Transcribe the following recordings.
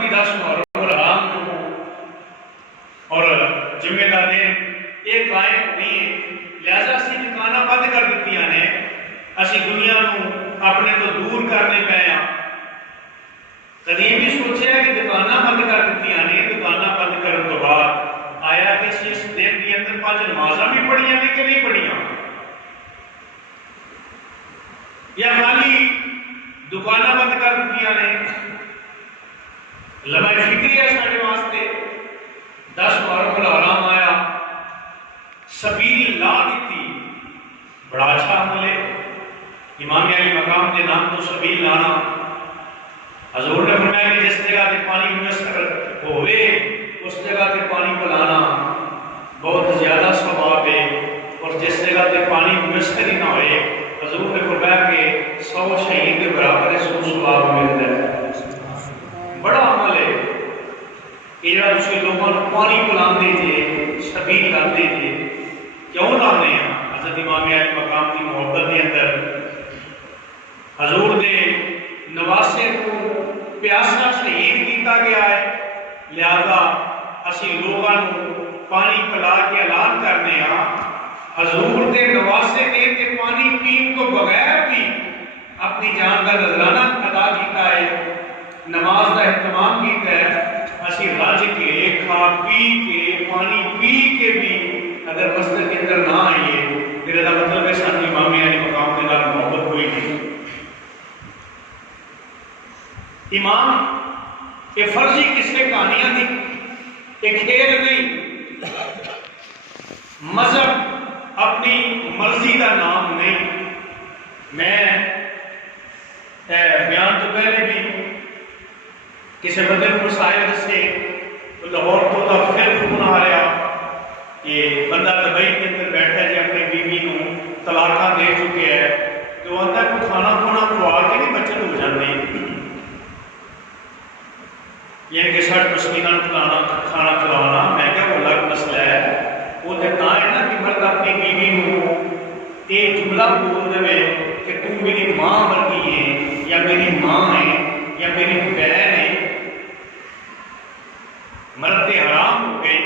بھی 10 محرم الحرام کو اور جمعے کا دن ایک قائم نہیں ہے، لہذا اسی دکاناں بند کر دیتی نے، اسی دنیا کو اپنے تو دور کرنے پے ہاں۔ کدی یہ بھی سوچا ہے کہ دکاناں بند کر دیتی نے، دکاناں بند کرنے تو بعد آیا کہ اس دن کے اندر 5 نمازاں بھی پڑھیاں نے کہ نہیں پڑھیاں، یا خالی دکاناں بند کر دیتی نے؟ لمحہ فکری ہے سارے واسطے۔ 10 محرم الحرام آیا، سبیل لا دیتی، بڑا اچھا عمل ہے۔ امام علی مقام کے نام تو سبیل لانا، حضور نے فرمایا کہ جس جگہ تے پانی میسر ہوئے اس جگہ تے پانی پلانا بہت زیادہ ثواب ہے، اور جس جگہ تے پانی میسر ہی نہ ہوئے حضور نے فرمایا کہ 100 شہید کے برابر ہے، 100 ثواب ملتا ہے۔ بڑا عمل ہے یہ تسی لوگوں کو پانی پلاندے جے، سبیل لاندے جے، کیوں لانے ہیں؟ حضرت امام علی مقام کی محبت کے اندر حضور دے نواسے کو پیاسا شہید کیتا گیا ہے، لہذا اسی لوگوں کو پانی پلا کے اعلان کرنے ہاں حضور دے نواسے نے کہ پانی پین کو بغیر بھی اپنی جان کا نذرانہ ادا کیتا ہے، نماز کا اہتمام کیتا ہے۔ اسی رج کے کھا پی کے پانی پی کے بھی اگر مسجد کے اندر نہ آئیے میرے کا مطلب ہے ساتھ امام علی مقام کے نال محبت ہوئی نہیں۔ امام یہ فرضی قصے کہانیاں دی ایک کھیل نہیں، مذہب اپنی مرضی کا نام نہیں۔ میں بیان تو پہلے بھی کسی بندے کو مسائل دسے، لاہور تو کا پھر فون آ رہا کہ بندہ دبئی کے اندر بیٹھا جی اپنی بیوی کو طلاقاں دے چکے ہے، تو آتا ہے کوئی کھانا کھانا کھوا کے نہیں بچت ہو جاتی، یعنی کہ 60 مسکیناں کھانا کھلانا۔ میں کیا وہ الگ مسئلہ ہے، وہ دیتا ہے نا کہ مرد اپنی بیوی کو ایک جملہ بول دے کہ تم میری ماں بنی ہے یا میری ماں ہے یا میری بہن ہے، مرد حرام ہو گئے،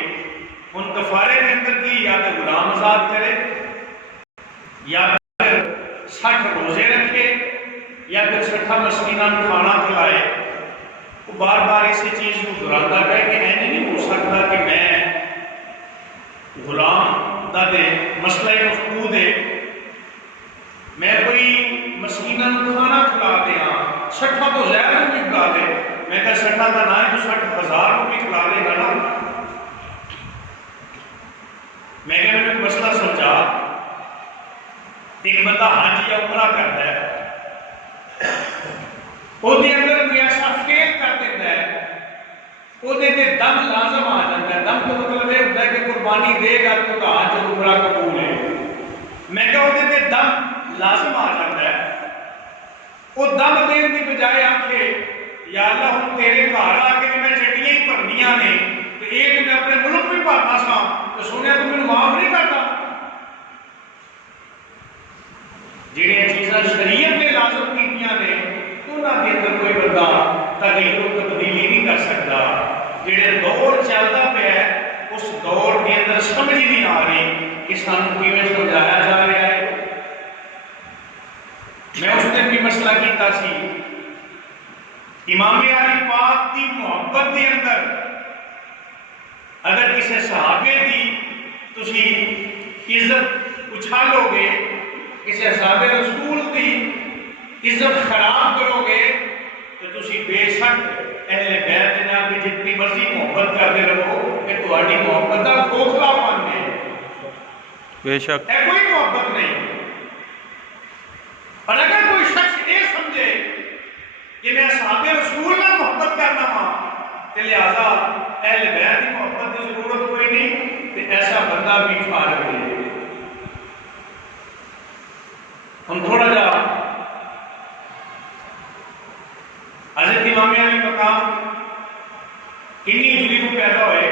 ان کفارے کے اندر کی یا تو غلام آزاد کرے یا پھر 60 روزے رکھے یا پھر 60 مسکیناں کھانا کھلائے۔ وہ بار بار اسی چیز کو دہراتا ہے کہ ایسے نہیں ہو سکتا کہ میں غلام دا دے مسئلہ مفقود ہے، میں کوئی مسکیناں کھانا کھلا دیا 60 تو زیادہ بھی کھلا دے، میں کہا 60 کا نہ ہے تو 60,000 کو بھی کھلا دے گا نا۔ میں کہا میں مسئلہ سمجھا، ایک بندہ حج یا عمرہ کرتا ہے، وہ دے اندر کوئی ایسا فیل کر دیتا ہے، وہ دے دم لازم آ جاتا ہے۔ دم تو مطلب یہ ہوتا ہے کہ قربانی دے گا تو حج اور عمرہ قبول ہے۔ میں کہا وہ دے دم لازم آ جاتا ہے، وہ دم دین کی بجائے آکھے یا اللہ ہم تیرے گھر آ کے میں چٹیاں ہی بھرنیاں نے تو ایک میں اپنے ملک بھی بھرنا سا تو سنیا تو میرے معاف نہیں کرتا۔ جہاں چیزاں شریعت نے لازم کیتیاں نے انہاں دے اندر کوئی بندہ تغیر و تبدیلی نہیں کر سکتا۔ جہاں دور چلتا پیا ہے اس دور کے اندر سمجھ نہیں آ رہی کہ سانوں کیویں سمجھایا جا رہا ہے۔ میں اس دن بھی مسئلہ کیتا سی، امام علی پاک کی محبت کے اندر اگر کسی صحابے کی تسی عزت اچھالو گے، کسی صحابہ رسول کی عزت خراب کرو گے تو تسی بے شک اہل بیت جناب کی جتنی مرضی محبت کرتے رہو کہ تہاڈی محبت کا کھوکھلا پن ہے، بے شک ہے کوئی محبت نہیں۔ اور اگر کوئی شخص یہ سمجھے کہ میں صحابہ رسول میں محبت کرنا ہاں تو لہذا اہل بیت کی محبت کی ضرورت کوئی نہیں، تو ایسا بندہ بھی فارغ ہے۔ ہم تھوڑا جا حضرت امام علی مقام کنی دوری کو پیدا ہوئے،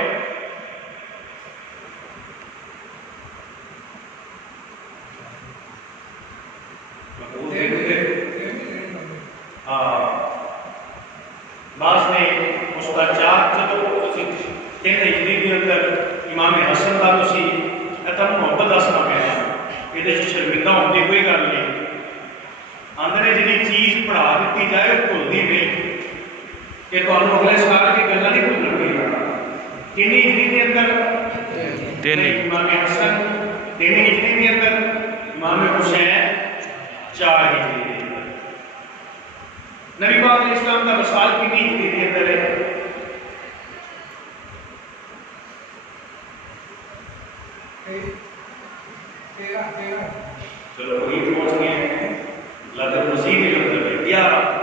بعض نے 3 ہجری کے اندر امام حسن کا تسی اتنا محبت دسنا پینا یہ شرمندہ ہونے کوئی گل نہیں آدھے جی چیز پڑھا دیتی جائے وہ بھولتی نہیں کہ تمہیں اگلے سال کی گلا نہیں بھولنا پڑے کن ہجری کے اندر امام حسن 3 ہجری کے اندر امام حسین 4 ہجری کے اندر نبی پاک علیہ السلام کا وصال کن ہجری کے اندر ہے چلو وہی پہنچ گئے ہیں لگن مزید لگتا ہے 11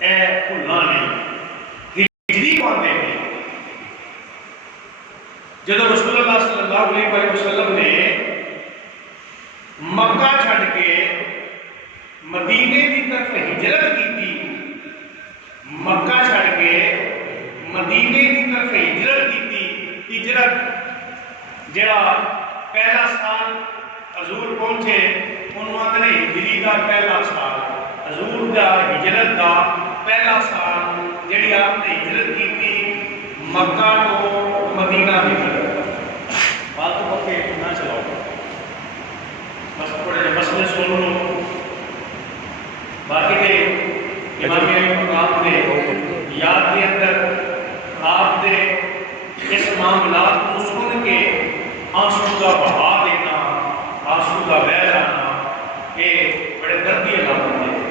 اے بھولنا نہیں ہجری کو آتے ہیں جب رسول اللہ صلی اللہ علیہ وسلم نے مکہ چھڑ کے مدینے کی طرف ہجرت کی تھی مکہ چھڑ کے مدینے کی طرف ہجرت کی تھی ہجرت جڑا پہلا سال حضور پہنچے انہوں آدھنے ہجری کا پہلا سال حضور کا ہجرت کا پہلا سال جڑی آپ نے ہجرت کی تھی مکہ کو مدینہ کی طرف بات تو پکے نہ چلاؤ بس تھوڑے مسئلے سن لو باقی کے امام مقام نے یاد کے اندر آپ نے اس معاملات کو سن کے آنسو کا بہا دینا آنسو کا بہ جانا یہ بڑے دردی علامت ہے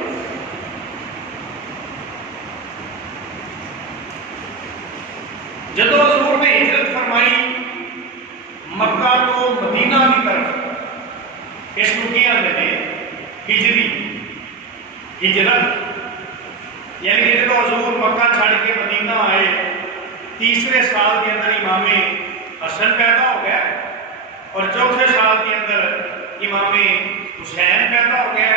جب حضور نے ہجرت فرمائی مکہ کو مدینہ کی طرف اس کو کیا میں ہجری ہجرت یعنی کہ جب حضور مکہ چھڑ کے مدینہ آئے تیسرے سال کے اندر امام حسن پیدا ہو گیا اور چوتھے سال کے اندر امام حسین پیدا ہو گیا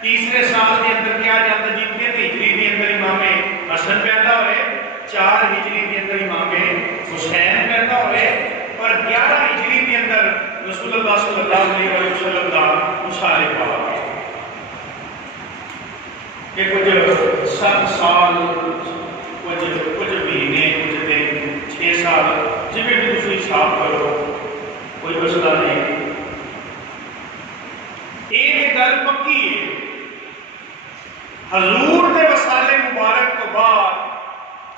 تیسرے سال کے اندر کیا جاتا جی 3 ہجری کے اندر امام حسن پیدا ہوئے 4 ہجری کے اندر امام حسین پیدا ہوئے اور 11 ہجری کے اندر رسول اللہ صلی اللہ علیہ وسلم کا وصال پاک کہ کچھ 7 سال کچھ مہینے کچھ دن 6 سال جی بھی تھی حساب کرو کوئی مسئلہ نہیں ایک گل پکی ہے حضور کے وصال مبارک کو بعد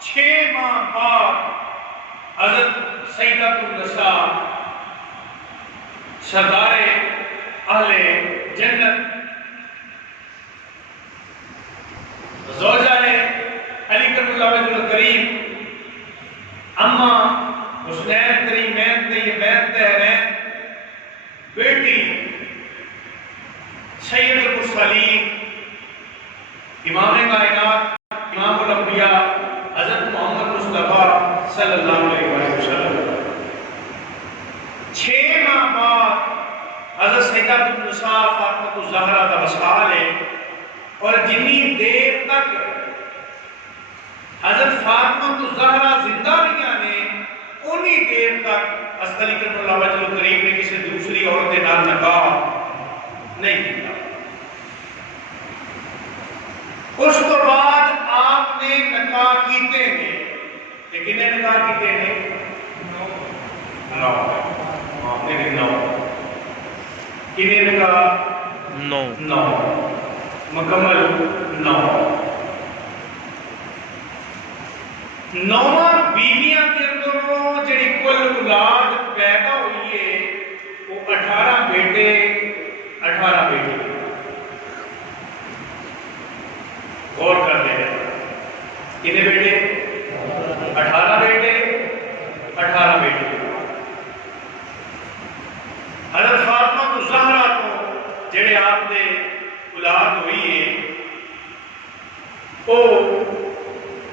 6 ماہ بعد حضرت سیدۃ النساء سردار اہل جنت زوجہ علی کرم اللہ وجہ الکریم اما حسنین کریمین طیبین طاہرین بیٹی سید المرسلین امام کائنات امام الانبیاء حضرت محمد مصطفیٰ صلی اللہ علیہ وسلم 6 ماہ بعد حضرت سیدۃ النساء فاطمہ الزہرا کا وصال ہے اور جنی دیر تک حضرت فاطمہ الزہرا زندہ رہی نے انہی دیر تک حضرت علی کرم اللہ وجہ الکریم نے کسی دوسری عورت کے نام نکاح نہیں کیا اس کو بعد آپ نے نکاح کیتے ہیں لیکن نکاح کیتے ہیں 9 آپ نے 9 کنے نکاح 9 مکمل 9 بیویاں کے اندر جڑی کل اولاد پیدا ہوئی ہے وہ 18 بیٹے 18 بیٹی غور کر لیں کتنے بیٹے 18 بیٹے 18 بیٹے حضرت فاطمہ الزہرا کو جڑے آپ نے اولاد ہوئی ہے وہ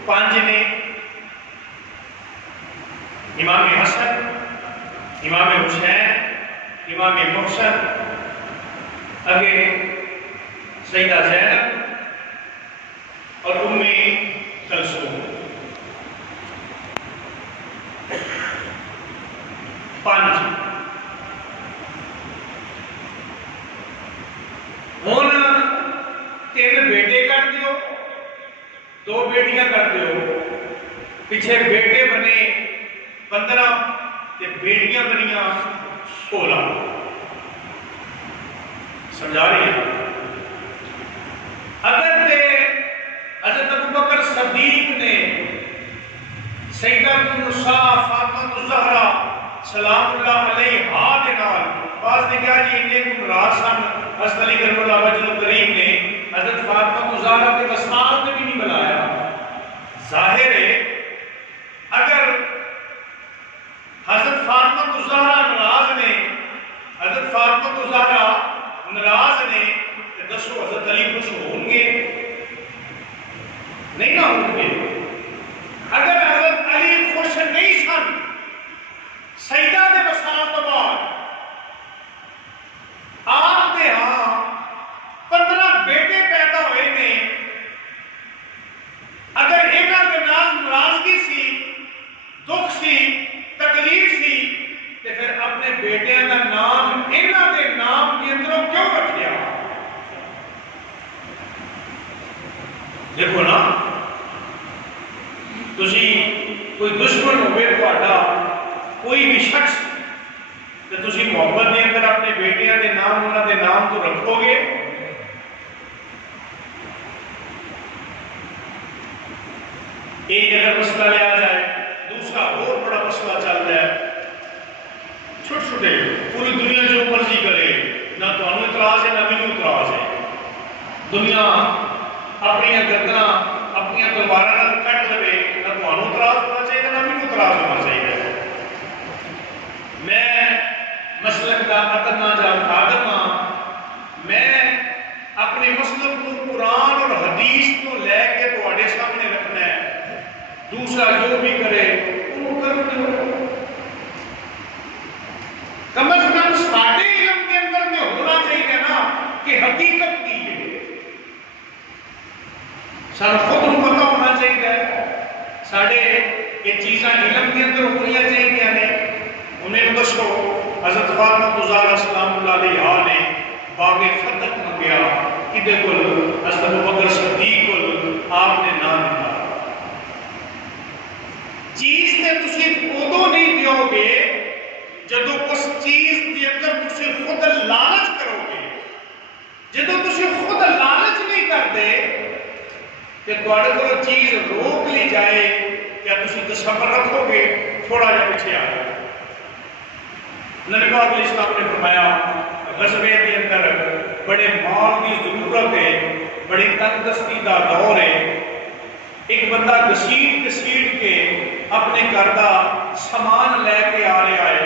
5 نے امام حسن امام حسین امام محسن اگے سیدہ زینب اور ام کلثوم 5 ہوں 3 بیٹے کر دیو 2 بیٹیاں کر دیو پیچھے بیٹے بنے 15 تے بیٹیاں بنیاں 16. سمجھا رہی ہے؟ اگر تے حضرت ابوبکر صدیق نے سیدہ موسیٰ فاطمہ الزہرا سلام اللہ علیہا دے نال بعض نے کہا جی انہیں کو ناراض سن حضرت علی کرم اللہ وجہ الکریم نے حضرت فاطمہ الزہرا کے وصال نے بھی نہیں بلایا. ظاہر ہے اگر حضرت فاطمہ الزہرا ناراض نے حضرت فاطمہ الزہرا ناراض نے تو دسو حضرت علی خوش ہوں گے؟ نہیں نہ ہوں گے. اگر حضرت علی خوش نہیں سن سیدہ دے وصال تو بعد آپ دے ہاں 15 بیٹے پیدا ہوئے نے، اگر انہاں دے نال ناراضگی سی، دکھ سی، تکلیف سی تے پھر اپنے بیٹیاں دا نام انہاں دے نام کے اندروں کیوں رکھیا؟ دیکھو نا، تسی کوئی دشمن ہوئے تہاڈا کوئی بھی شخص تے تسی محبت دے اندر اپنے بیٹیاں دے نام انہاں دے نام تو رکھو گے. ایک اگر مسئلہ لیا جائے، دوسرا اور بڑا مسئلہ چل رہا ہے. چھوٹے چھوٹے پوری دنیا جو مرضی کرے، نہ تو انہوں اعتراض ہے نہ مجھے اعتراض ہے. دنیا اپنی گردنا اپنی تلواروں نال کٹ لے، نہ تو انہوں اعتراض ہونا چاہیے نہ مجھے اعتراض ہونا چاہیے. میں مسلک کا ادنا جا خادم ہاں، میں اپنے مسلک کو قرآن اور حدیث کو لے کے تواڈے سامنے رکھنا ہے. دوسرا جو بھی کرے وہ کر دو. کم از کم ساڈے علم کے اندر میں ہونا چاہیے نا کہ حقیقت کی ہے. سانو خود کو پتہ ہونا چاہیے ساڈے یہ چیزاں علم کے اندر ہونی چاہیے نے. انہیں دسو حضرت فاطمہ الزہرا سلام اللہ علیہا نے باغ فتح منگیا کدے کول؟ حضرت ابوبکر صدیق کول. آپ نے نہ دتا. چیز تے تسی ادو نہیں دیو گے جدو اس چیز کے اندر تسی خود لالچ کرو گے. جدو تسی خود لالچ نہیں کرتے کہ تواڈے کول چیز روک لی جائے، کیا تسی تصور رکھو گے تھوڑا جہا پیچھے آ جائے؟ نبی پاک علیہ السلام نے فرمایا غزوے کے اندر بڑے مال کی ضرورت ہے، بڑی تنگ دستی کا دور ہے. ایک بندہ گسیٹ کے اپنے گھر کا سامان لے کے آ رہا ہے،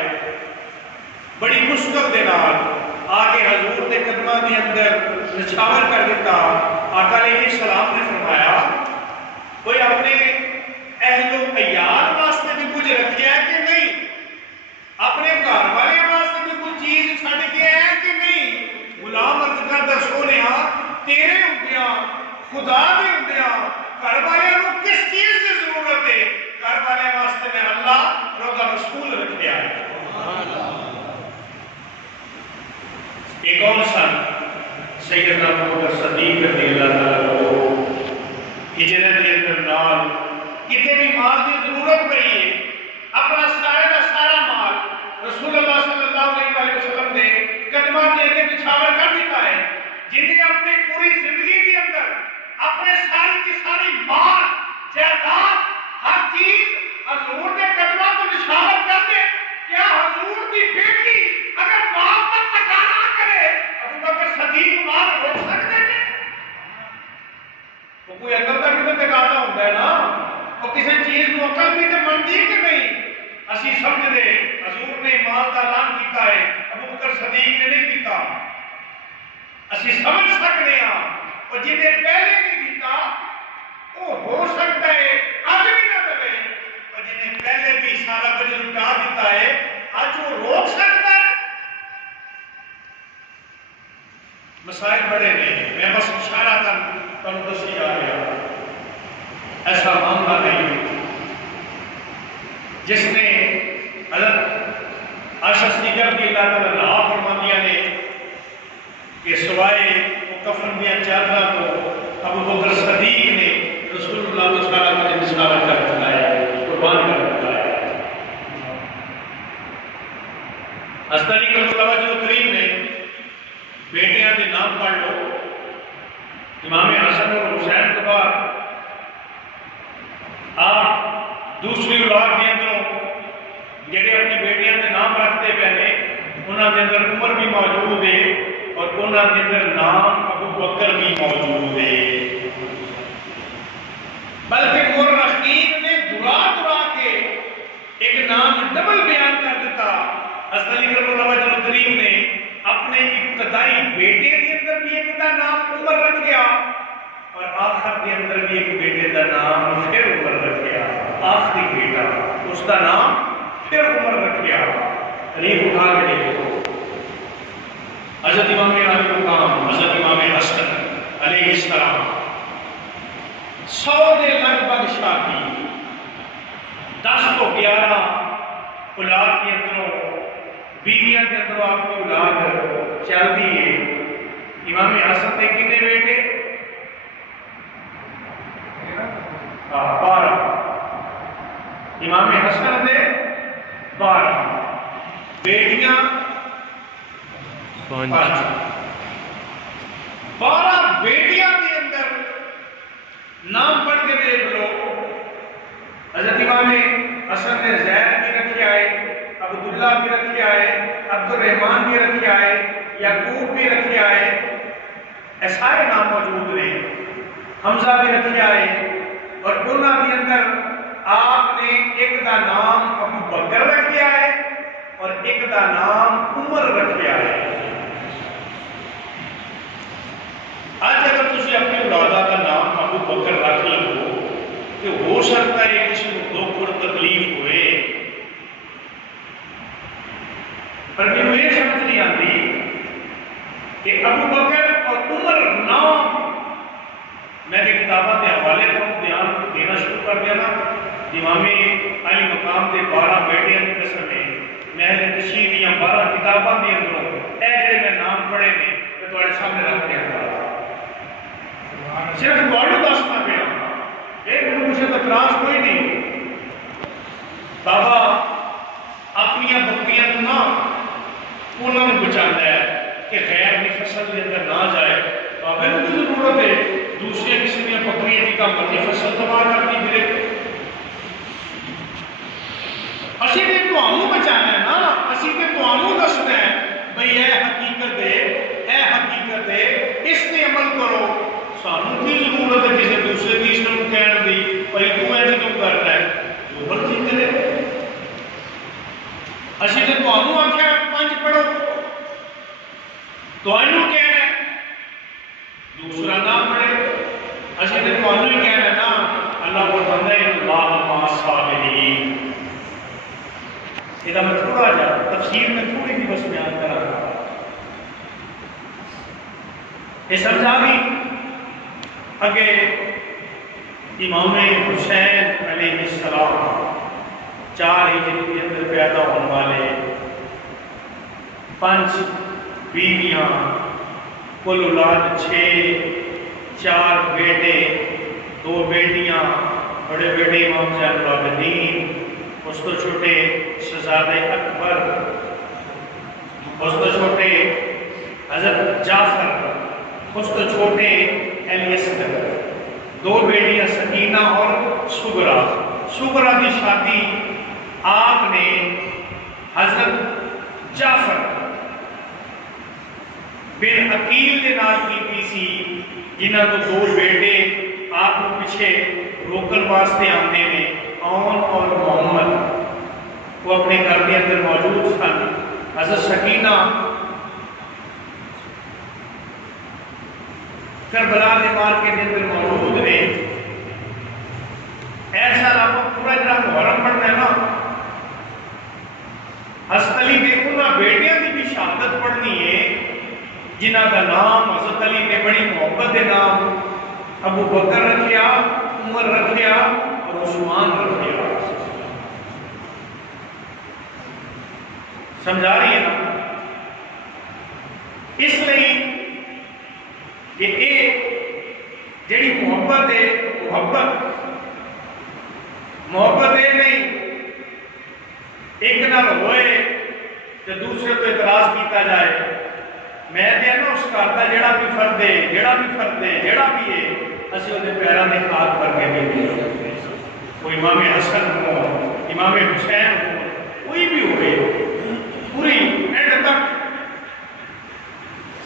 بڑی مشکل دے نال آ کے حضور کے قدموں کے اندر نچھاور کر دیتا. آقا علیہ السلام نے فرمایا کوئی اپنے اہل و عیال واسطے بھی کچھ رکھیا ہے کہ نہیں؟ اپنے گھر والے واسطے بھی کوئی چیز چھڈ کے ہے کہ نہیں؟ غلام عرض کردا سونیا تیرے ہوندیاں خدا دے ہوندیاں گھر والے کو کس چیز کی ضرورت ہے؟ گھر والے واسطے میں اللہ اور دا رسول رکھیا ہے. سبحان اللہ. ایک اور سن سیدنا ابوبکر صدیق رضی اللہ تعالیٰ عنہ ہجرت کے اندر نال کتنے بھی مال کی ضرورت پئی ہے، اپنا سارے کا سارا مال رسول اللہ صلی اللہ علیہ وسلم نے قدموں کے اگے نچھاور کر دیتا ہے. جن نے اپنی پوری زندگی کے اندر اپنے ساری کی ساری مال جائیداد ہر چیز حضور کے قدموں کو نچھاور کر دے. کیا حضور کی بیٹی اگر مال تک تقاضا کرے ابوبکر صدیق مال روک سکتے ہیں؟ تو کوئی عقل کا بھی تو تقاضا ہوتا ہے نا. وہ کسی چیز کو عقل بھی تو منتی کہ نہیں؟ اسی سمجھ دے حضور نے مال کا اعلان کیتا ہے، ابوبکر صدیق نے نہیں کیتا. اسی سمجھ سکتے ہیں اور جنہیں پہلے نہیں دیتا وہ ہو سکتا ہے آج بھی نہ دے، اور جنہیں پہلے بھی سارا کچھ لٹا دیتا ہے آج وہ روک سکتا ہے. مسائل بڑے نہیں، میں بس اشارہ تن دسی جا رہا. ایسا معاملہ نہیں جس نے حضرت عائشہ صدیقہ رضی اللہ تعالیٰ عنہا فرماندیاں نے کہ سوائے کفن دیا چادر تو ابوبکر صدیق نے رسول اللہ صلی اللہ علیہ وسلم کا نشانہ کر دکھایا. حضرت علی کرم اللہ وجہ کریم نے بیٹیاں کے نام پڑھ لو. امام حسن اور حسین کے بعد آپ دوسری اولاد کے اندروں جڑے اپنی بیٹیاں کے نام رکھتے پے نے انہاں کے اندر عمر بھی موجود ہے اور انہاں کے اندر نام ابو بکر بھی موجود ہے. بلکہ مورخین نے دعا کے ایک نام ڈبل بیان کر دیتا. حضرت علی کرم اللہ وجہ کریم نے اپنے ابتدائی بیٹے کے اندر بھی ایک کا نام عمر رکھیا اور آخر کے اندر بھی ایک بیٹے کا نام پھر عمر رکھیا. آخری بیٹا اس کا نام پھر عمر رکھیا. ریف اٹھا کے دیکھو حضرت امام علی مقام حضرت امام حسن علیہ السلام 100 کے لگ بھگ شادی 10 تو 11 اولاد کے اندروں بیویاں کے اندروں آپ کی اولاد چلتی ہے. امام حسن نے کتنے بیٹے 12. امام حسن نے 12 بیٹیاں 5. 12 بیٹیاں کے اندر نام پڑھ کے دیکھ لو. حضرت امام حسن نے زید بھی رکھے آئے, عبداللہ بھی رکھے آئے, عبد الرحمن بھی رکھے آئے, یعقوب بھی رکھے آئے, سارے نام موجود نے. حمزہ بھی رکھے آئے اور انہاں کے اندر آپ نے ایک دا نام ابو بکر رکھے آئے اور ایک دا نام عمر رکھے آئے. آج اگر تسی اپنی اولادہ کا نام ابو بکر رکھ لو کہ ہو سکتا ہے کسی کو دکھ اور تکلیف ہوئے, پر مجھے یہ سمجھ نہیں آتی کہ ابو بکر اور عمر نام میں نے کتابوں کے حوالے کو دھیان دینا شروع کر دیا نا. امام علی مقام کے 12 بیٹے کی قسم ہے محل تشریح دیا 12 کتابوں کے اندروں اے جڑے میں نام پڑھے نے میں تمہارے سامنے رکھ دیا تھا. صرف تمہیں دسنا پیا مجھے تکراس کوئی نہیں. بابا اپنی بکریاں نہ انہوں نے بچانا ہے کہ غیر کی فصل کے اندر نہ جائے. بابے کو بھی ضرورت ہے دوسرے کسی نے بکریاں کی کام کرتی فصل تباہ کرتی پھرے. اسی نے تمہیں بچانا ہے نا, اسی نے تمہیں دسنا ہے بھئی اے حقیقت ہے اس نے عمل کرو. سانوں کی ضرورت ہے کسی دوسرے کی اس نے کہنے دی بھئی تو ایسے کیوں کرنا ہے جو مرضی کرے. اسی نے تمہیں آخیا 5 پڑھو تمہیں کہنا ہے دوسرا نہ پڑھے. اسی نے تمہیں ہی کہنا ہے نا اللہ کو بندہ اللہ مع الصابرین. یہ میں تھوڑا جا تفسیر میں تھوڑی بھی بس بیان کر رہا ہوں. یہ سمجھا بھی اگے امام حسین علیہ السلام 4 ہجری کے اندر پیدا ہونے والے 5 بیویاں کل اولاد 6 4 بیٹے 2 بیٹیاں. بڑے بیٹے امام زین العابدین, اس تو چھوٹے شہزادے اکبر, اس تو چھوٹے حضرت جعفر, اس تو چھوٹے الیاصغر. 2 بیٹیاں سکینہ اور سغرا. سغرا کی شادی آپ نے حضرت جعفر بن عقیل کے نال کی سی, جنہاں تو 2 بیٹے آپ کو پیچھے روکن واسطے آتے ہیں. اون اور محمد وہ اپنے گھر کے اندر موجود سن. حضرت سکینہ کربلا کے مارکے کے اندر موجود نے. ایسا آپ پورا جڑا محرم پڑھنا ہے نا حضرت علی نے انہاں بیٹیاں کی بھی شہادت پڑھنی ہے جنہاں کا نام حضرت علی نے بڑی محبت کے نام ابو بکر رکھیا, عمر رکھیا اور عثمان رکھیا. سمجھا رہی ہے نا. اس لیے کہ یہ جڑی محبت ہے محبت یہ نہیں ایک نال ہوئے تو دوسرے تو اعتراض کیتا جائے میں تے نا اس گھر دا جڑا بھی فرد ہے جڑا بھی ہے اسی وہ پیراں دے ہاتھ بھر کے دے کوئی امام حسن ہو امام حسین ہو کوئی بھی ہوئے پوری اینڈ تک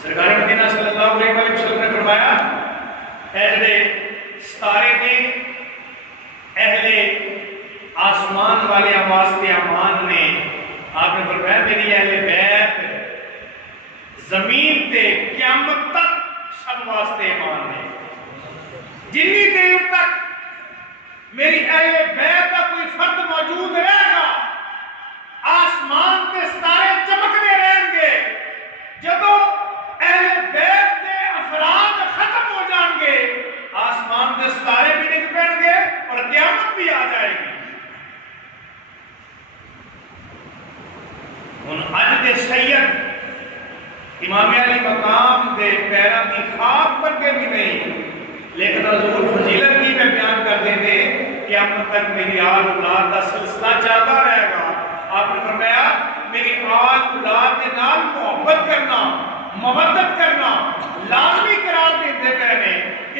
سرکار مدینہ صلی اللہ علیہ وسلم نے فرمایا اہل ستارے نے اہل آسمان والے واسطے امان نے آپ نے فرمایا میری اہل بیت زمین تے قیامت تک سب واسطے امان ہے جنی دیر تک میری اہل بیت کا کوئی فرد موجود رہے گا آسمان تے ستارے چمکتے رہیں گے جدو اہل بیت کے افراد ختم ہو جان گے آسمان تے ستارے بھی ڈگ پڑیں گے اور قیامت بھی آ جائے گی ہن اج دے سید امام علی مقام دے پیراں کی خاک پر کے بھی نہیں لیکن حضور فضیلت کی میں بیان کر دیں گے قیامت تک میری آل اولاد کا سلسلہ چلتا رہے گا آپ نے فرمایا میری آل اولاد کے نال محبت کرنا مودت کرنا لازمی قرار دیتے پہنے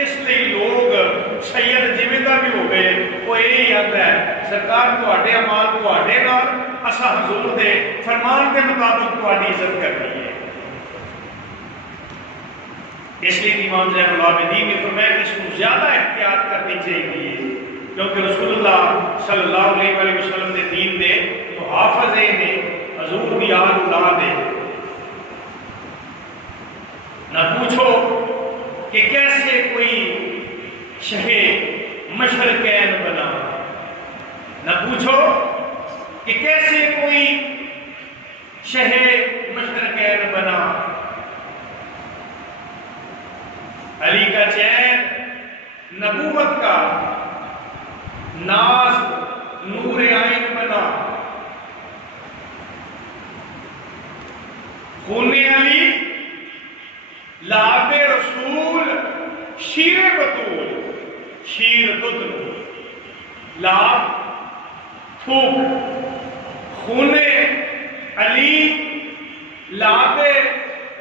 اس لیے لوگ سید جویں دا بھی ہو گئے وہ یہی آتا ہے سرکار تواڈے اعمال تواڈے نال اسا حضور دے فرمان کے مطابق تواڈی عزت کرنی ہے اس لیے امام زین العابدین نے فرمایا کہ اس کو زیادہ احتیاط کرنی چاہیے کیونکہ رسول اللہ صلی اللہ علیہ وآلہ وسلم نے دین دے محافظ نے حضور دی آل اولاد ہے نہ پوچھو کہ کیسے کوئی شہ مشرقین بنا نہ پوچھو کہ کیسے کوئی شہ مشرقین بنا علی کا چین نبوت کا ناز نور عین بنا خون علی لعب رسول شیر بطول شیر دودھ لعب تھوک خون علی لعب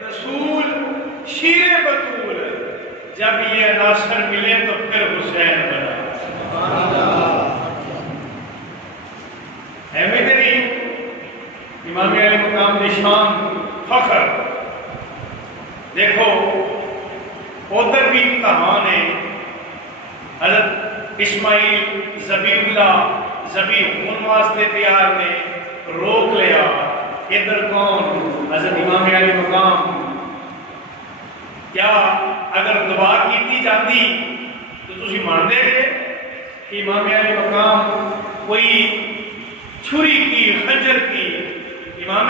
رسول شیر بطول جب یہ عناصر ملے تو پھر حسین بنا احمد علی امام علی مقام نشان فخر دیکھو ادھر بھی امتحان ہے حضرت اسماعیل ذبیح اللہ ذبیح خون واسطے تیار نے روک لیا ادھر کون حضرت امام علی مقام کیا اگر دعا کی جاتی تو تسی مان دے گے کہ امام علی مقام کوئی چھری کی خنجر کی امام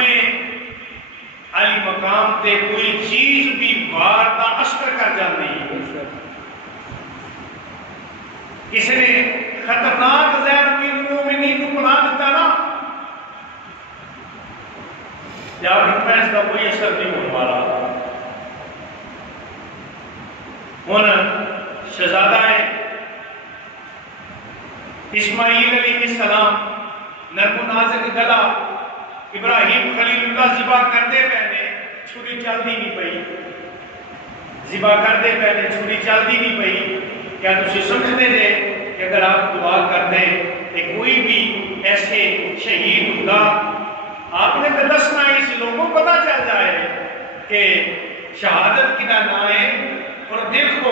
علی مقام تے کوئی چیز بھی وار کا اثر کر جاتی کسی نے خطرناک زہر مومنین کو بنا دیتا نا یا پھر اس کا کوئی اثر نہیں ہونے والا ہن شہزادہ اسماعیل علیہ السلام نرم و نازک گلا ابراہیم خلیل اللہ ذبح کرتے پہنے چھری چلتی نہیں پئی ذبح کرتے پہنے چھری چلتی نہیں پئی کیا تسی سمجھتے تھے کہ اگر آپ دعا کر دیں کہ کوئی بھی ایسے شہید ہوگا آپ نے تو دسنا اس لوگوں کو پتہ چل جائے کہ شہادت کی نہ آئے اور دیکھو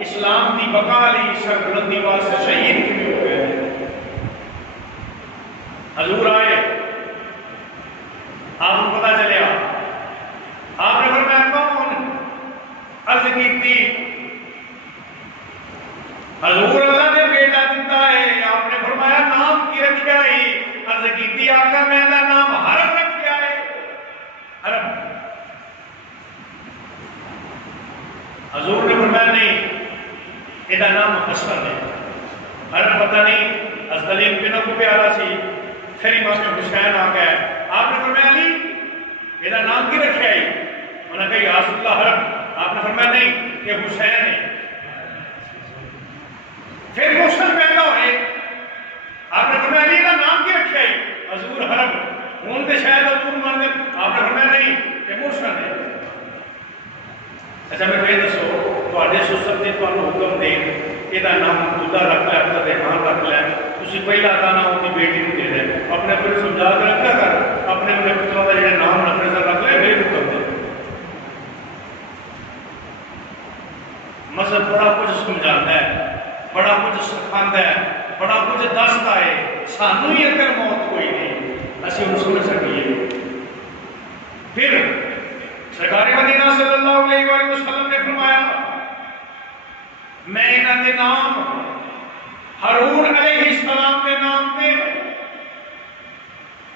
اسلام دی بقا لی سربلندی واسطے شہید کیوں ہو گئے حضور آئے آپ کو پتہ چلیا آپ نے فرمایا کون عرض کی تھی حضور اللہ نے بیٹا دیتا ہے آپ نے فرمایا نام کی رکھیا ہی عرض کی تھی آقا میں دا نام حرم رکھیا ہے حرم حضور نے فرمایا نہیں یہ نام حسن ہے حرم پتہ نہیں حضرت علی بن کو پیارا سی پھر امام حسین آ گئے آپ نے فرمایا علی یہ نام کی رکھا ہے انہوں نے کہا یا رسول اللہ حرم آپ نے فرمایا نہیں یہ حسین ہے پھر مسلم پیدا ہوئے آپ نے فرمایا علی کا نام کی رکھا ہے حضور حرم ہوں تو شاید حضور مان دیں آپ نے فرمایا نہیں ایموشن ہے اچھا میں یہ دسو تواڈے سسر نے تانوں حکم دے یہ نام خدا رکھ لے اپنا دھیان رکھ لے تسی پہلا دانا اپنی بیٹی کو دے دے اپنے پھر سمجھا کے رکھا کر اپنے اپنے پتروں کا جڑے نام رکھنے سے رکھ لے پھر حکم دے مذہب بڑا کچھ سمجھاتا ہے بڑا کچھ سکھاتا ہے بڑا کچھ دستا ہے سانو ہی اگر موت کوئی نہیں اسی ان سمجھ سکیے پھر سرکار مدینہ صلی اللہ علیہ وآلہ وسلم نے فرمایا میں انہاں دے نام ہارون علیہ السلام کے نام پہ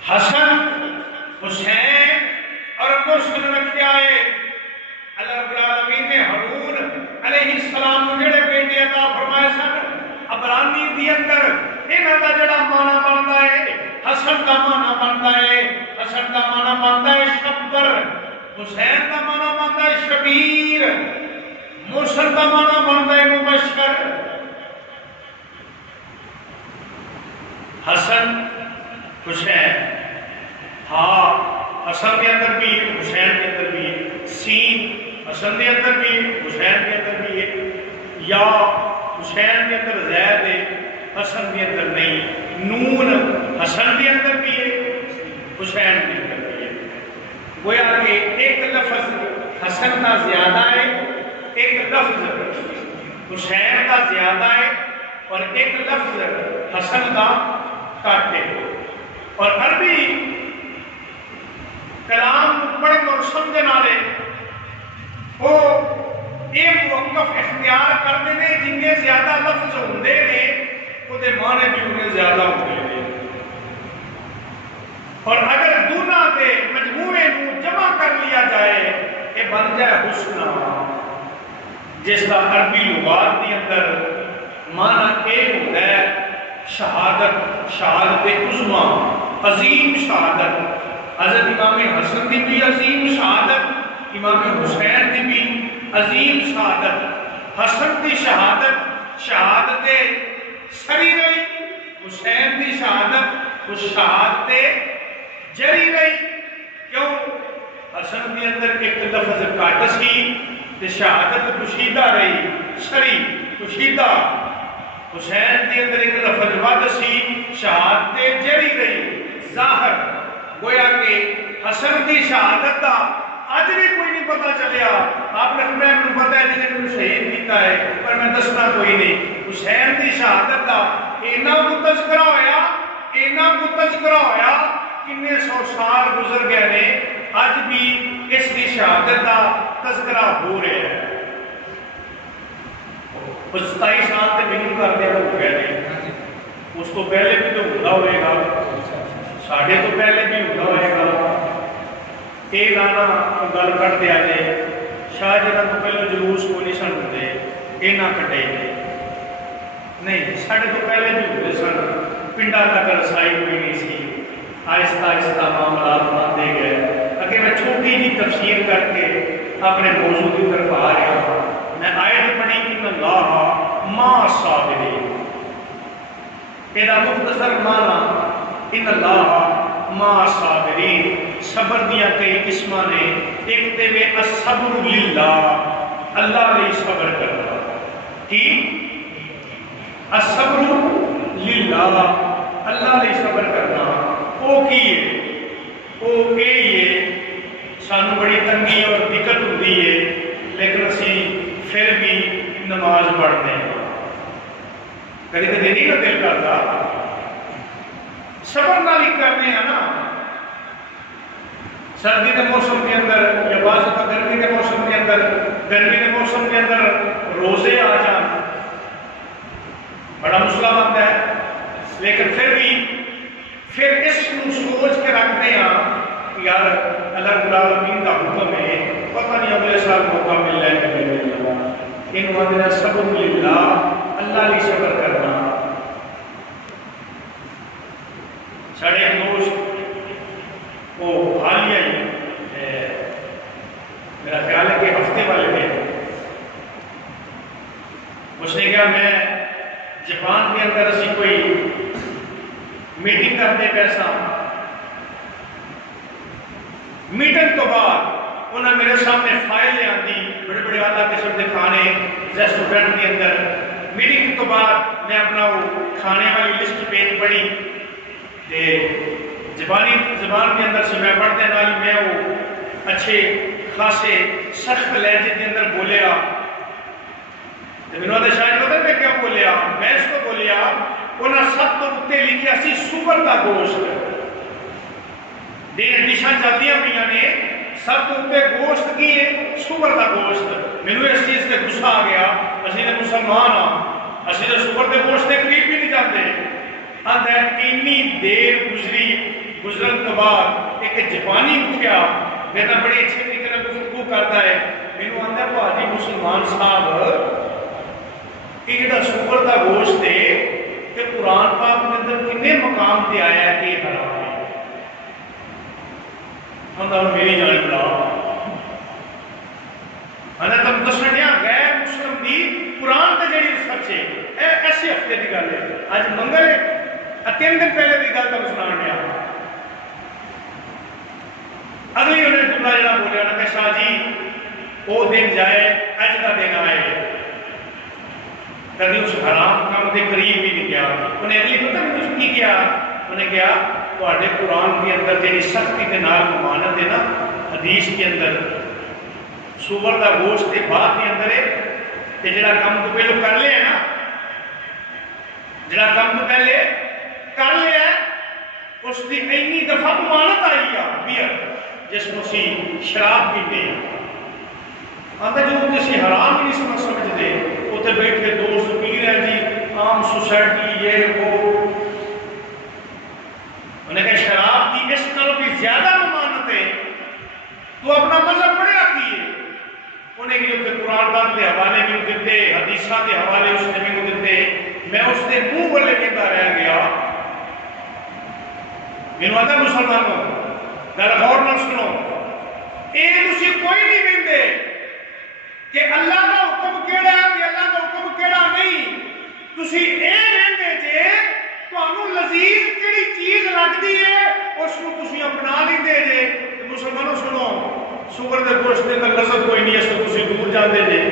حسن حسین اور محسن رکھیا ہے اللہ رب العالمین نے ہارون علیہ السلام کو جڑے بیٹے عطا فرمائے سن عبرانی دی اندر انہاں دا جڑا معنی بندا ہے حسن دا معنی بندا ہے حسن دا معنی بندا ہے شبر حسین دا معنی بندا ہے شبیر محسن دا معنی بندا ہے مبشر حسن حسین ہاں حسن کے اندر بھی حسین کے اندر بھی سین حسن کے اندر بھی حسین کے اندر بھی ہے یا حسین کے اندر زید ہے حسن کے اندر نہیں نون حسن کے اندر بھی ہے حسین کے اندر بھی ہے گویا کہ ایک لفظ حسن کا زیادہ ہے ایک لفظ حسین کا زیادہ ہے اور ایک لفظ حسن کا کاٹے اور عربی کلام پڑھن اور سمجھن والے وہ یہ موقف اختیار کرتے ہیں جن کے زیادہ لفظ ہوندے نے وہ دے معنی بھی انہیں زیادہ ہوندے نے اور اگر دونوں کے مجموعے کو جمع کر لیا جائے یہ بن جائے حسنہ جس کا عربی لغات کے اندر معنی یہ ہوتا ہے شہادت شہادت عظمیٰ عظیم شہادت حضرت امام حسن کی بھی عظیم شہادت امام حسین کی بھی عظیم شہادت حسن کی شہادت شہادت سری رہی حسین کی شہادت اس شہادت جری رہی کیوں حسن کے اندر ایک لفظ کاٹ سی تے شہادت کشیدہ رہی سری کشیدہ حسین کے اندر ایک لفظ ود سی شہادت جری رہی ظاہر گویا کہ حسن کی شہادت کا آج بھی کوئی نہیں پتا چلیا آپ نے فرمایا مجھے پتا ہے جنہیں مجھے شہید کیتا ہے پر میں دسنا کوئی نہیں حسین کی شہادت کا اینا کو تذکرہ ہویا کنے سو سال گزر گئے نے آج بھی اس کی شہادت کا تذکرہ ہو رہا ہے 27 سال تے مینوں کردے ہو گئے نے اس کو پہلے بھی تو ہوندا ہوئے گا ساڑھے تو پہلے بھی ہوندا ہوئے گا یہ گانا گل کر دیا جائے شاید جنہاں تو پہلے جلوس کو نہیں سن ہوندے یہ نہ کٹے گئے نہیں ساڑھے تو پہلے بھی ہوتے سن پنڈا تک رسائی کوئی نہیں سی آہستہ آہستہ معاملات بنتے گئے اگر میں چھوٹی جی تفسیر کر کے اپنے موضوع کی طرف آ رہا ہوں میں آیت پڑھی ان اللہ ما صابرین یہ مختصر معنی ان اللہ ما صابرین صبر دیا کئی قسمہ نے ایک تے میں الصبر للہ اللہ نے صبر کرنا کی الصبر للہ اللہ نے صبر کرنا او کیے او یہ سانو بڑی تنگی اور دقت ہوتی ہے لیکن اسی پھر بھی نماز پڑھتے ہیں کبھی کبھی نہیں کا دل کرتا صبر نہ بھی کرتے ہیں نا سردی کے موسم کے اندر یا بعض دفعہ گرمی کے موسم کے اندر گرمی کے موسم کے اندر روزے آ جان بڑا مسئلہ بنتا ہے لیکن پھر اس کو سوچ کے رکھتے ہیں یار اللہ رب العالمین کا حکم ہے پتہ نہیں اگلے سال موقع مل جائے کہ نہیں مل جائے ان وجہ صبر للہ اللہ نے صبر کرنا ساڑھے دوست وہ حالیہ ہی میرا خیال ہے کہ ہفتے والے تھے اس نے کہا میں جاپان کے اندر اسی کوئی میٹنگ کرتے پیسہ میٹنگ تو بعد انہوں نے میرے سامنے فائل لے آتی بڑے بڑے اعلیٰ قسم کے کھانے ریسٹورینٹ کے اندر. میٹنگ تو بعد میں اپنا وہ کھانے والی لسٹ پیج پڑھی زبان کے اندر سے میں پڑھتے نال میں وہ اچھے خاصے سخت لہجے کے اندر بولیا. میرے شاید پتہ میں کیا بولیا؟ میں اس کو بولیا انہاں سب تو اتنے لکھیا سی سور کا گوشت. دین ڈشاں جاتیاں ہوئیاں نے سب تو اتنے گوشت کی ہے سور کا گوشت. میرے اس چیز سے غصہ آ گیا. اسی نے مسلمان ہاں اسی نے سور کے گوشت کے قریب بھی نہیں جاتے. آدھا اتنی دیر گزرن تو بعد ایک جاپانی اٹھیا میرا بڑے اچھے طریقے سے گفتگو کرتا ہے. میرے آدھا بھاجی مسلمان صاحب یہ جڑا سور کا گوشت ہے کہ قرآن پاک کے اندر کنے مقام تے آیا ہے کہ حرام ہے. ہم میری جان بلا ہمیں تم دسنیا غیر مسلم دی قرآن تے جڑی ریسرچ ہے ایسے ہفتے کی گل ہے. اج منگل ہے 3 دن پہلے کی گل تم سنا دیا. اگلی انہیں جملہ جڑا بولیا نا کہ شاہ جی وہ دن جائے اج کا دن آئے کبھی اس حرام کام کے قریب بھی نہیں گیا. انہیں اگلی پتہ نہیں کی کیا انہیں کیا تواڈے قرآن کے اندر جی سختی کے نال ممانت ہے نا حدیث کے اندر سور کا گوشت کے بعد کے اندر ہے کہ جڑا کام تو پہلو کر لیا نا جڑا کام تو پہلے کر لیا اس کی اینی دفعہ ممانت آئی ہے بیئر جس کو اسی شراب پیتے ہیں. آتا جو کسی حرام بھی نہیں سمجھتے اتنے بیٹھے دوست پی رہے جی عام سوسائٹی یہ وہ. انہیں کہا شراب کی اس طرح بھی زیادہ ممانت ہے تو اپنا مذہب پڑھیا کی ہے. انہیں کہ اتنے قرآن پاک کے حوالے بھی دیتے حدیثاں کے حوالے اس نے بھی دیتے. میں اس نے منہ بولے کہتا رہ گیا. میرے آدھا مسلمانوں گل غور نہ سنو یہ تسی کوئی نہیں کہتے کہ اللہ کا حکم کیڑا ہے کہ اللہ کا حکم کیڑا نہیں. تسی اے کہندے جے تانوں لذیذ کیڑی چیز لگدی ہے اس کو تسی اپنا لیندے جے. مسلمانوں سنو سور دے گوشت دے اندر لذت کوئی نہیں ہے تو تسی دور جاندے جے.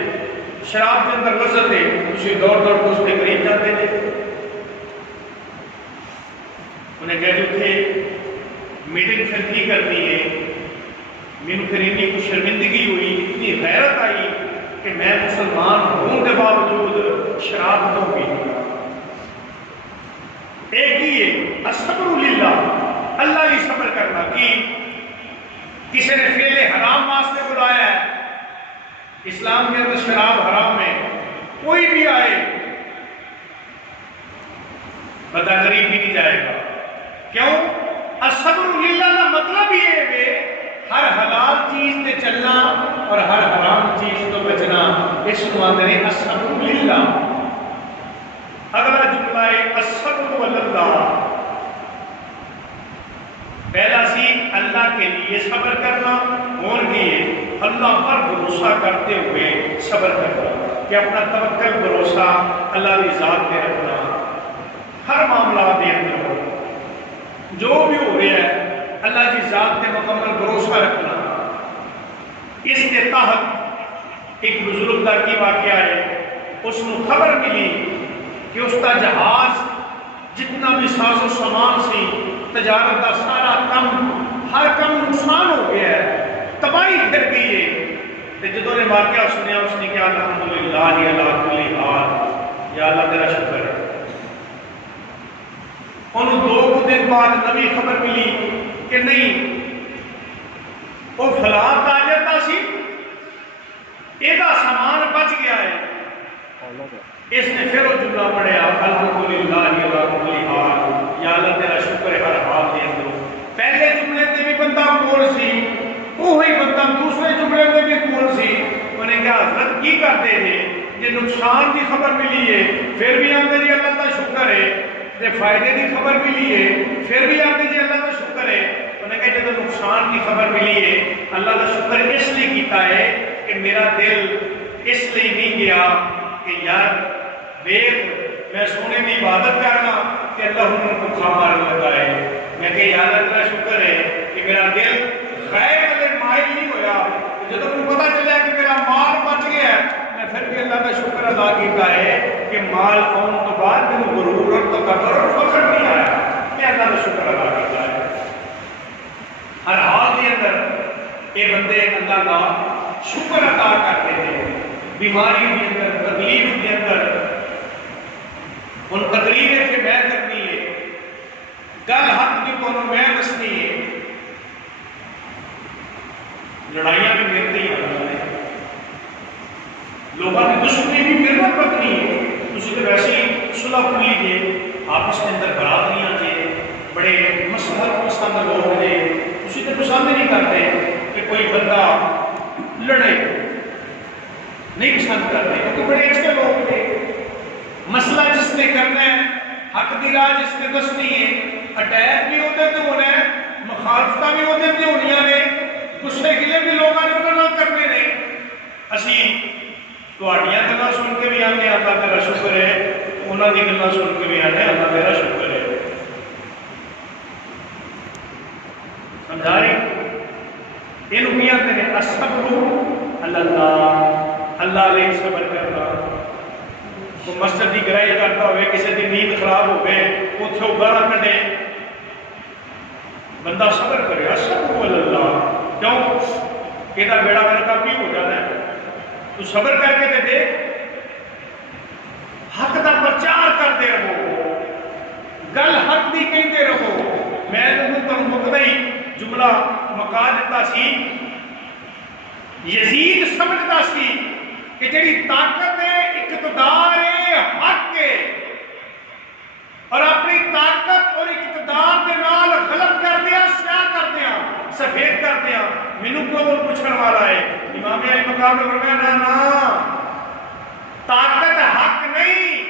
شراب کے اندر لذت ہے تسی دوڑ دوڑ کے اس کے قریب جاندے جے. انہیں کہہ جو تھے میٹنگ پھر کی کرنی ہے. میرے پھر اتنی کچھ شرمندگی ہوئی اتنی غیرت آئی کہ میں مسلمان ہوں کے باوجود شراب تو پیتا. ایک ہی ہے الصبر للہ اللہ ہی صبر کرنا. کی کسی نے فعل حرام واسطے بلایا ہے. اسلام کے اندر شراب حرام ہے. کوئی بھی آئے بندہ قریب بھی نہیں جائے گا. کیوں؟ الصبر للہ کا مطلب یہ ہے ہر حلال چیز تے چلنا اور ہر حرام چیز تو بچنا. اس کو آتے ہیں الصبر للہ. اگلا جملہ ہے الصبر اللہ. پہلا سی اللہ کے لیے صبر کرنا اور یہ اللہ پر بھروسہ کرتے ہوئے صبر کرنا کہ اپنا توکل بھروسہ اللہ کی ذات پہ رکھنا. ہر معاملہ دے اندر جو بھی ہو رہا ہے اللہ کی ذات پہ مکمل بھروسہ رکھنا. اس کے تحت ایک بزرگ کا کی واقعہ ہے. اس کو خبر ملی کہ اس کا جہاز جتنا بھی ساز و سامان سی تجارت کا سارا ہر کم نقصان ہو گیا ہے تباہی پھر گئی ہے. جدوں نے واقعہ سنیا اس نے کہا الحمدللہ اللہ کل حال یا اللہ تیرا شکر ہے. انہوں 2 دن بعد نبی خبر ملی کہ نہیں وہ فلاں تاجر کا سی یہ سامان بچ گیا ہے. اس نے پھر وہ جملہ پڑھیا الحمدللہ اللہ کل حال یا اللہ تیرا شکر ہے ہر حال کے اندر. پہلے جملے تے بھی بندہ کول سی وہی بندہ دوسرے جملے تے بھی کول سی. انہیں کہا حضرت کی کرتے تھے یہ نقصان کی خبر ملی ہے پھر بھی آتے جی اللہ کا شکر ہے. یہ فائدے کی خبر ملی ہے پھر بھی آتے جی اللہ کا شکر ہے. انہیں کہا جب نقصان کی خبر ملی ہے اللہ کا شکر اس لیے کیتا ہے کہ میرا دل اس لیے نہیں گیا کہ یار دیکھ میں سونے کی عبادت کرنا کہ اللہ ان کو کھا مار لگائے. میں کہ یا اللہ کا شکر ہے کہ میرا دل غیر پھر بھی اللہ کا شکر ادا کیتا ہے کہ مال آن تو بعد میں غرور اور تکبر اور فخر نہیں آیا، میں اللہ کا شکر ادا کیتا ہے۔ ہر حال کے اندر یہ بندے اللہ کا شکر ادا کرتے ہیں، بیماری کے اندر، تکلیف کے اندر، ان تقریبیں سے میں کرنی ہے، گل حق کی کو میں دسنی ہے، لڑائیاں بھی میرے ہی آ رہی ہیں، لوگوں کی دشمنی بھی میرے پر رکھنی ہے، اسی تو ویسے ہی صلح کر لیجیے، آپس کے اندر برادریاں تھے، بڑے مسلط پسند لوگ تھے، اسی تو پسند نہیں کرتے کہ کوئی بندہ لڑے، نہیں پسند کرتے کیونکہ بڑے اچھے لوگ تھے، مسئلہ جس نے کرنا ہے، حق دی راہ جس نے دسنی ہے، اٹیک بھی ہوتے تو ہونا ہے، مخالفتہ بھی ہوتے تو ہونی نے، غصے گلے بھی لوگوں نے انہوں نے کرنے نے۔ اسی تہاڈیاں گلاں سن کے بھی آنے اللہ تیرا شکر ہے، انہاں دی گلاں سن کے بھی آنے اللہ تیرا شکر ہے۔ سمجھا رہی؟ یہ نکیاں تیرے الصبر اللہ، اللہ علیہ صبر کرنا۔ کوئی مسجد کی گرائی کرتا ہوئے، کسی کی نیند خراب ہو گئے، اتنے گالا کٹے، بندہ صبر کرے، الصبر اللہ، کیوں؟ یہ بیڑا گرک بھی ہو جاتا ہے، تو صبر کر کے دے، حق کا پرچار کرتے رہو، گل حق دی کہتے رہو۔ میں تمہیں مقدئی جملہ مکا دیتا سی، یزید سمجھتا سی کہ جڑی طاقت ہے، اقتدار ہے، حق ہے، اور اپنی طاقت اور اقتدار کے نال غلط کر دیا، سیاہ کر دیا، سفید کر دیا۔ مینوں کیوں پوچھنے والا ہے؟ امام علی مقام نے فرمایا نا طاقت حق نہیں،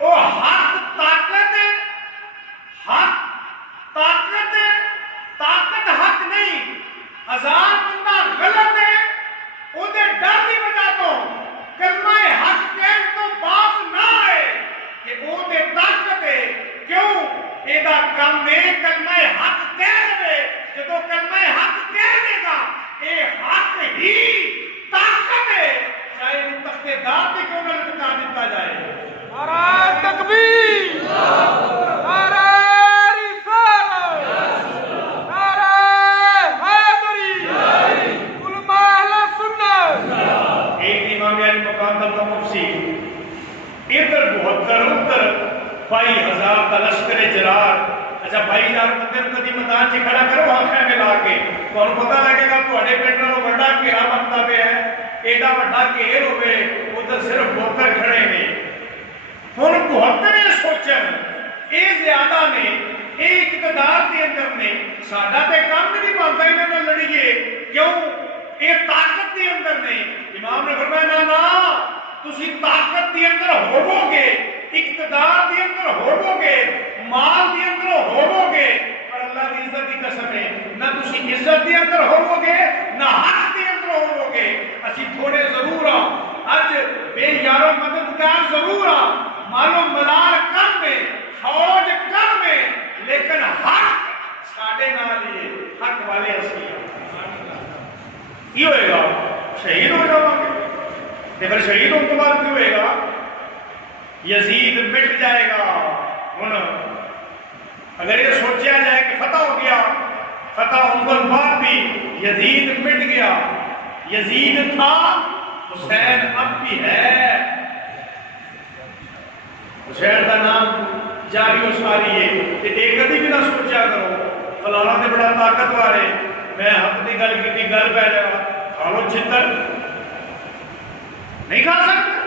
وہ حق طاقت ہے، حق طاقت ہے، طاقت حق نہیں۔ ہزار بندہ غلط ہے، وہ ڈر کی وجہ تو کلمہ حق کہنے تو باپ نہ آئے کہ وہ طاقت ہے، کیوں؟ یہ کام ہے کلمہ حق کہہ دے، جب کلمہ حق کہہ دے گا یہ حق ہی طاقت ہے، چاہے وہ تختے دار پہ کیوں نہ لٹکا دیتا جائے۔ نعرہ تکبیر، نعرہ رسالت، نعرہ حیدری، علماء اہل سنت۔ ایک امام علی مقام کا مفسی ادھر 72 ادھر 22,000 کا لشکر جرار، اچھا 22,000 بندے کدی میدان چ کھڑا کرو آنکھیں ملا کے، تمہیں پتہ لگے گا تھوڑے پنڈ نالوں بڑا گھیرا بنتا پیا ہے، ایڈا بڑا گھیر ہوئے، ادھر صرف 72 کھڑے نے۔ ہن 72 سوچن یہ زیادہ نے، یہ اقتدار کے اندر نے، ساڈا تے کام نہیں بنتا انہاں نال لڑیے، کیوں؟ یہ طاقت کے اندر نے۔ امام نے فرمایا نا تسی طاقت کے اندر ہوو گے، اقتدار کے اندر ہوو گے، مال کے اندر ہوو گے، پر اللہ کی عزت کی قسم ہے نہ تسی عزت کے اندر ہوو گے نہ حق کے اندر ہوو گے۔ اسی تھوڑے ضرور ہاں، اج بے یارو مددگار ضرور ہاں، مالو ملال کم میں، فوج کم میں، لیکن حق ساڈے نال ہی ہے، حق والے اسی ہیں۔ کی ہوئے گا؟ شہید ہو جاؤ گے، پھر شہید ہونے کے بعد کی ہوئے گا؟ یزید مٹ جائے گا۔ ہن اگر یہ سوچا جائے کہ فتح ہو گیا، فتح ہونے کے بعد بھی یزید مٹ گیا، یزید تھا، حسین اب بھی ہے، حسین کا نام جاری و ساری ہے کہ ایک کدی بھی نہ سوچا کرو فلانا سے بڑا طاقتور ہے، میں حق کی گل کی گل پہ جا کھاؤ چھتر نہیں کھا سکتے،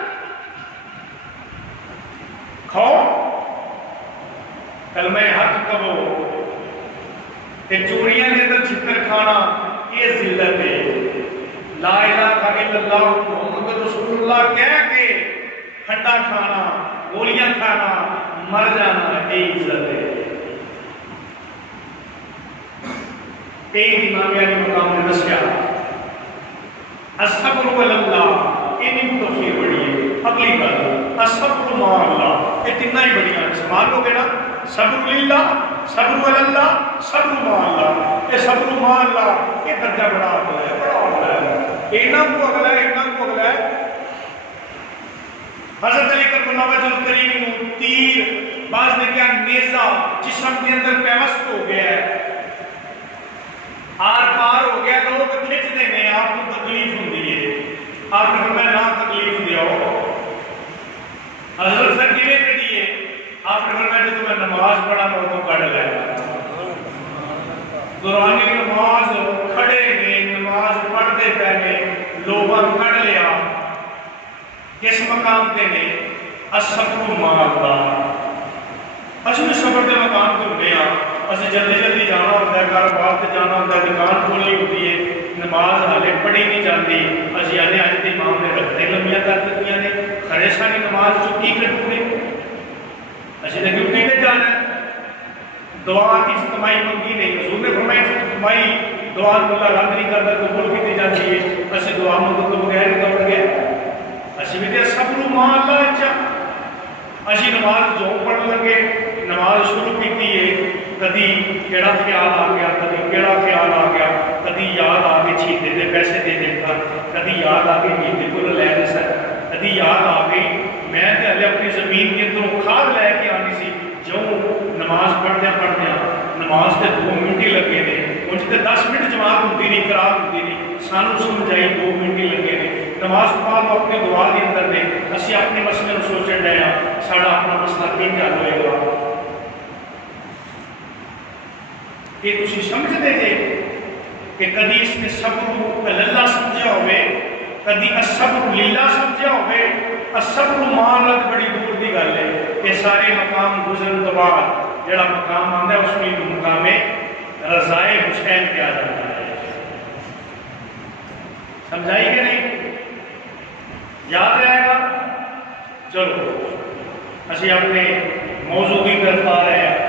کھاؤ کلمہ حق کہو کہ چوڑیاں کے اندر چھتر کھانا یہ ذلت ہے۔ لا الہ الا اللہ محمد رسول اللہ کہہ کے کھٹا کھانا، گولیاں کھانا، مر جانا یہ عزت ہے۔ ایک امام علی مقام نے دسیا الصبر اللہ، یہ توفیق بڑی ہے۔ اگلی گل الصبر مع اللہ، یہ تین ہی بڑی ہیں، سمان لو گے نا، صبر للہ، صبر اللہ، صبر مع اللہ۔ یہ صبر مع اللہ یہ درجہ بڑا اگلا ہے، بڑا اگلا ہے، اینا کو اگلا ہے، اینا کو اگلا ہے۔ حضرت علی کرم اللہ وجہ کریم کو تیر بعض نے کیا نیزہ جسم کے اندر پیوست ہو گیا ہے، آر پار ہو گیا، لوگ کھچنے میں آپ کو تکلیف ہوں ہے، آپ نے فرمایا نہ تکلیف دیا ہو۔ حضرت سر کیویں کھڑیے؟ آپ نے فرمایا جب میں نماز پڑھا تو وہ کڑ لیا، دوران نماز کھڑے میں نماز پڑھتے پہنے لوگوں کڑ لیا، کس مقام تے نے الصبر مع اللہ، اسی صبر کے مقام تے ہونے ہاں، اسی جلدی جلدی جانا ہوتا ہے، کاروبار تے جانا ہوتا ہے، دکان کھولنی ہوتی ہے، نماز حالے پڑھی نہیں جاتی، اسی آنے آج کے امام نے رکھتے لمبیاں کر دیا نے، کھڑے سانی نماز چکی کر پوری، اسی نے ڈیوٹی پہ جانا ہے، دعا کی اجتماعی منگی نہیں، حضور نے فرمایا اجتماعی دعا اللہ رد نہیں کرتا، قبول کی جاتی ہے، اسی دعا منگو تو بغیر دوڑ گیا، اسی بھی تے صبر مع اللہ چاہ، اسی نماز جو پڑھ لگے، نماز شروع کیتی ہے، کدی کیڑا خیال آ گیا، کدی کیڑا خیال آ گیا، کدی یاد آ کے چھیتے دے پیسے دے دیتا، کدی یاد آ کے چھیتے کو لے دے سر، کدی یاد آ گئی میں تے ہلے اپنی زمین کے اندروں کھاد لے کے آنی سی، جو نماز پڑھدے نماز تے 2 منٹ ہی لگے نے، ان تے 10 منٹ جماعت ہوتی نہیں، قرات ہوتی نہیں، سانو سمجھائی 2 منٹ ہی لگے نے، نماز پڑھ اپنے دعا کے اندر نے، اسی اپنے مسئلے کو سوچن رہے ہیں، ساڈا اپنا مسئلہ کیوں حل ہوئے گا؟ کہ تسی سمجھتے جے کہ کدی اس نے صبر اللہ سمجھا ہوئے، کدی الصبر للہ سمجھا ہوئے، الصبر مع اللہ بڑی دور دی گل ہے، کہ سارے مقام گزرن تو بعد جڑا مقام آندا ہے اس میں مقام رضائے حسین کیا جاتا ہے، سمجھائی کہ نہیں؟ یاد رہے گا؟ چلو اسی اپنے موضوع کی طرف آ رہے ہیں۔